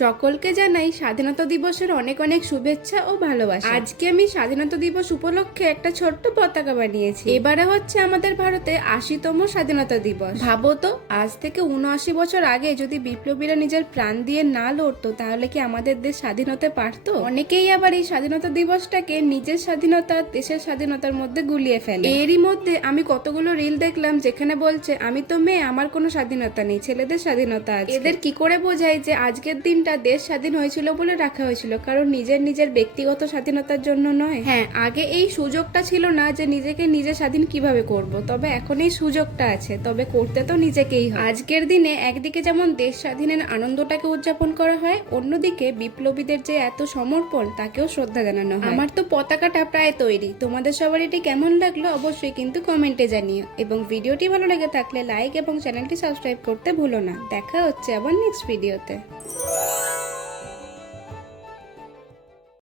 সকলকে জানাই স্বাধীনতা দিবসের অনেক অনেক শুভেচ্ছা ও ভালোবাসা। আজকে আমি স্বাধীনতা দিবস উপলক্ষে একটা ছোট্ট পতাকা বানিয়েছি। এবারে হচ্ছে আমাদের ভারতে ৮০তম স্বাধীনতা দিবস। ভাবো তো, আজ থেকে ৭৯ বছর আগে যদি বিপ্লবীরা নিজের প্রাণ দিয়ে না লড়তো তাহলে কি আমাদের দেশ স্বাধীন হতে পারতো? অনেকেই আবার এই স্বাধীনতা দিবসটাকে নিজের স্বাধীনতা দেশের স্বাধীনতার মধ্যে গুলিয়ে ফেলে। এরই মধ্যে আমি কতগুলো রিল দেখলাম যেখানে বলছে আমি তো মেয়ে, আমার কোনো স্বাধীনতা নেই, ছেলেদের স্বাধীনতা আছে। এদের কি করে বোঝায় যে আজকের দিনটা দেশ স্বাধীন হয়েছিল বলে রাখা হয়েছিল, কারণ নিজের ব্যক্তিগত স্বাধীনতার জন্য নয়। হ্যাঁ, আগে এই সুযোগটা ছিল না যে নিজেকে নিজে স্বাধীন কিভাবে করব, তবে এখন এই সুযোগটা আছে, তবে করতে তো নিজেকেই হয়। আজকের দিনে একদিকে যেমন দেশ স্বাধীনের আনন্দটাকে উদযাপন করা হয়, অন্যদিকে বিপ্লবীদের যে এত সমর্পণ তাকেও শ্রদ্ধা জানানো হয়। আমার তো পতাকাটা প্রায় তৈরি, তোমাদের সবার এটি কেমন লাগলো অবশ্যই কিন্তু কমেন্টে জানিও, এবং ভিডিওটি ভালো লেগে থাকলে লাইক এবং চ্যানেলটি সাবস্ক্রাইব করতে ভুলো না। দেখা হচ্ছে আবার নেক্সট ভিডিওতে।